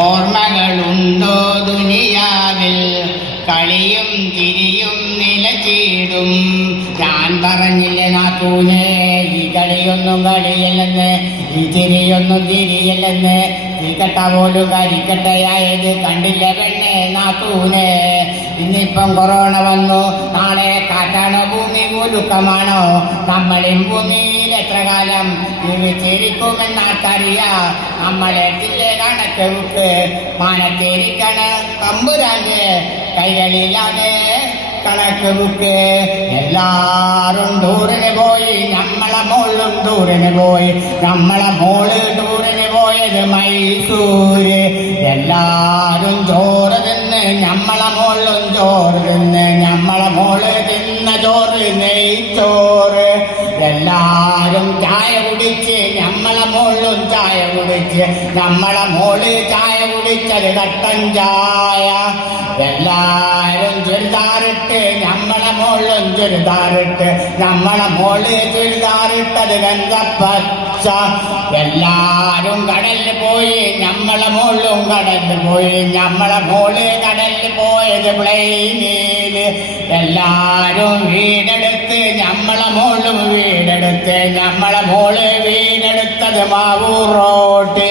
ഓർമ്മകളുണ്ടോ ദുനിയാവിൽ കളിയും തിരിയും നിലചീടും. ഞാൻ പറഞ്ഞില്ലേ നാത്തൂനെ, ഈ കളിയൊന്നും കളിയല്ലെന്ന്, ഈ തിരിയൊന്നും തിരിയല്ലെന്ന്. ഈ കട്ട പോലും കരിക്കട്ടയായത് കണ്ടില്ല പെണ്ണെ നാത്തൂനെ. ഇന്നിപ്പം കൊറോണ വന്നു, നാളെ കാറ്റാണോ ഭൂമി കുലുക്കമാണോ? നമ്മളും ഭൂമിയിൽ എത്ര കാലം ജീവിച്ചിരിക്കുമെന്നാർക്കറിയാം. നമ്മളെത്തില്ലേ കണക്ക് ബുക്ക്, മാനത്തേരിക്കണ് തമ്പുരാന്റെ കൈകളിലാണ് കണക്ക് ബുക്ക്. എല്ലാരും ടൂറിന് പോയി, നമ്മളെ മോളും ടൂറിന് പോയി. നമ്മളെ മോള് ടൂറിന് പോയത് മൈസൂര്. എല്ലാരും ചോറ് തിന്ന്, നമ്മളെ മോളും ചോറ് തിന്ന്. നമ്മളെ മോള് തിന്ന ചോറ് നെയ്ച്ചോറ്. എല്ലാരും ചായ കുടിച്ച്, നമ്മളെ മോളും ചായ കുടിച്ച്. നമ്മളെ മോള് ചായ കുടിച്ചത് കട്ടൻ ചായ. എല്ലാരും ചുരിദാറിട്ട്, നമ്മളെ മോളും ചുരിദാറിട്ട്. നമ്മളെ മോള് ചുരിദാറിട്ടത് ഗന്ധപ്പച്ച. എല്ലാരും കടലിൽ പോയി, നമ്മളെ മോളും കടലിൽ പോയി. നമ്മളെ മോള് കടലിൽ പോയത് പ്ലെയിനില്. എല്ലാരും വീടെടുത്ത്, നമ്മളെ മോളും വീടെടുത്ത്. നമ്മളെ മോള് വീടെടുത്തത് മാവൂർ റോഡ്.